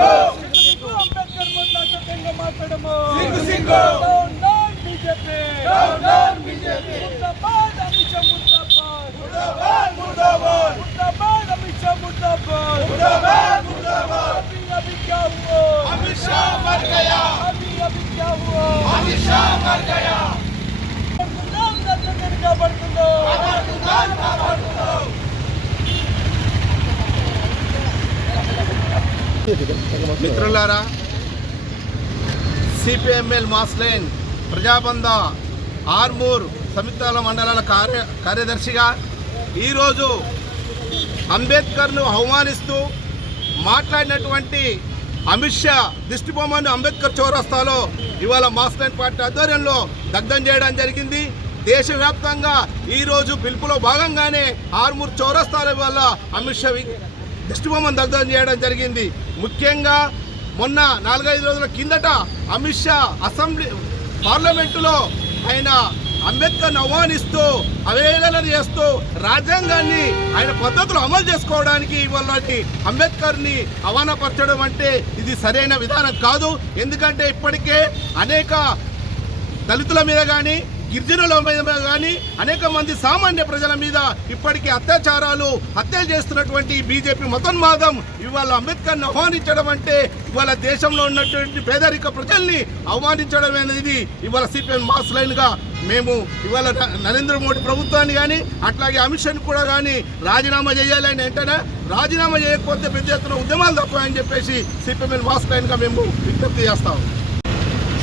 ಅಂಬೇಡ್ಕರ್ ಮಾತಾಡೋಣ. ಬಿಜೆಪಿ. మిత్రులారా CPML mass line ప్రజాబంధ ఆర్మూర్ సంయుక్తాల మండలాల కార్య కార్యదర్శిగా ఈరోజు అంబేద్కర్ను అవమానిస్తూ మాట్లాడినటువంటి అమిత్ షా దిష్టిబొమ్మను అంబేద్కర్ చౌరస్తాలో ఇవాళ మాస్లైన్ పార్టీ ఆధ్వర్యంలో దగ్ధం చేయడం జరిగింది. దేశవ్యాప్తంగా ఈరోజు పిలుపులో భాగంగానే ఆర్మూర్ చౌరస్తాల వల్ల అమిత్ షా వి- దిష్టిబొమ్మను దగ్ధం చేయడం జరిగింది. ముఖ్యంగా మొన్న నాలుగైదు రోజుల కిందట అమిత్ షా అసెంబ్లీ పార్లమెంటులో ఆయన అంబేద్కర్ని అవమానిస్తూ అవేళన చేస్తూ రాజ్యాంగాన్ని ఆయన పద్ధతులు అమలు చేసుకోవడానికి ఇవాళ అంబేద్కర్ని అవమానపరచడం అంటే ఇది సరైన విధానం కాదు. ఎందుకంటే ఇప్పటికే అనేక దళితుల మీద కానీ గిరిజనుల మీద కానీ అనేక మంది సామాన్య ప్రజల మీద ఇప్పటికీ అత్యాచారాలు హత్యలు చేస్తున్నటువంటి బీజేపీ మతోన్మాదం ఇవాళ అంబేద్కర్ని అవమానించడం అంటే ఇవాళ దేశంలో ఉన్నటువంటి పేదరిక ప్రజల్ని అవమానించడం అనేది ఇవాళ సిపిఎం మాస్ లైన్గా మేము ఇవాళ నరేంద్ర మోడీ ప్రభుత్వాన్ని కానీ అట్లాగే అమిత్ షాని కూడా కానీ రాజీనామా చేయాలని వెంటనే రాజీనామా చేయకపోతే పెద్ద ఎత్తున ఉద్యమాలు తప్పని చెప్పేసి సిపిఎం మాస్ లైన్గా మేము విజ్ఞప్తి చేస్తాము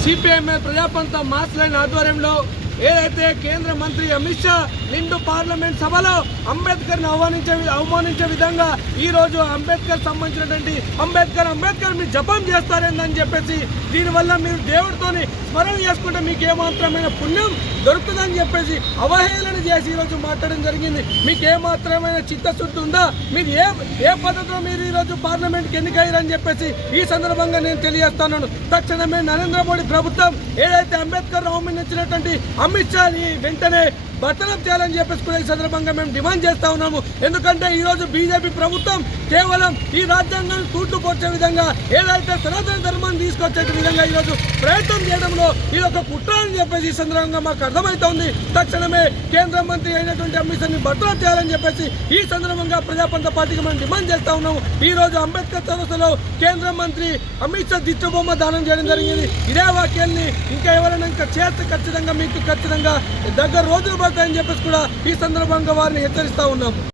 సిపిఎంఎల్ ప్రజాపంత మాస్ లైన్ ఆధ్వర్యంలో Yeah. అయితే కేంద్ర మంత్రి అమిత్ షా నిండు పార్లమెంట్ సభలో అంబేద్కర్ను అవమానించే అవమానించే విధంగా ఈ రోజు అంబేద్కర్ సంబంధించినటువంటి అంబేద్కర్ అంబేద్కర్ మీరు జపం చేస్తారేందని చెప్పేసి దీనివల్ల మీరు దేవుడితోని స్మరణ చేసుకుంటే మీకు ఏమాత్రమైన పుణ్యం దొరుకుతుందని చెప్పేసి అవహేళన చేసి ఈ రోజు మాట్లాడడం జరిగింది. మీకు ఏమాత్రమైన చిత్తశుద్ధి ఉందా? మీరు ఏ ఏ పద్ధతిలో మీరు ఈ రోజు పార్లమెంట్కి ఎన్నికయ్యారని చెప్పేసి ఈ సందర్భంగా నేను తెలియజేస్తున్నాను తక్షణమే నరేంద్ర మోడీ ప్రభుత్వం ఏదైతే అంబేద్కర్ అవమానించినటువంటి అమిత్ షాని వెంటనే భర్తనం చేయాలని చెప్పేసి కూడా ఈ సందర్భంగా మేము డిమాండ్ చేస్తూ ఉన్నాము. ఎందుకంటే ఈ రోజు బీజేపీ ప్రభుత్వం కేవలం ఈ రాజ్యాంగాన్ని తూట్లు విధంగా ఏదైతే సనాతన ధర్మాన్ని తీసుకొచ్చే విధంగా ఈ రోజు ప్రయత్నం చేయడంలో ఇది ఒక కుట్ర అని చెప్పేసి ఈ సందర్భంగా మాకు అర్థమవుతోంది. తక్షణమే కేంద్ర మంత్రి అయినటువంటి అమిత్ భర్తనం చేయాలని చెప్పేసి ఈ సందర్భంగా ప్రజాపంత పార్టీకి మనం డిమాండ్ చేస్తూ ఉన్నాము. ఈ రోజు అంబేద్కర్ చౌరస్తలో కేంద్ర మంత్రి అమిత్ షా దిచ్చబొమ్మ దానం చేయడం జరిగింది. ఇదే వాక్యాన్ని ఇంకా ఎవరైనా ఇంకా చేస్తే ఖచ్చితంగా మీకు ఖచ్చితంగా దగ్గర రోజులు పడతాయని చెప్పేసి కూడా ఈ సందర్భంగా వారిని హెచ్చరిస్తా ఉన్నాము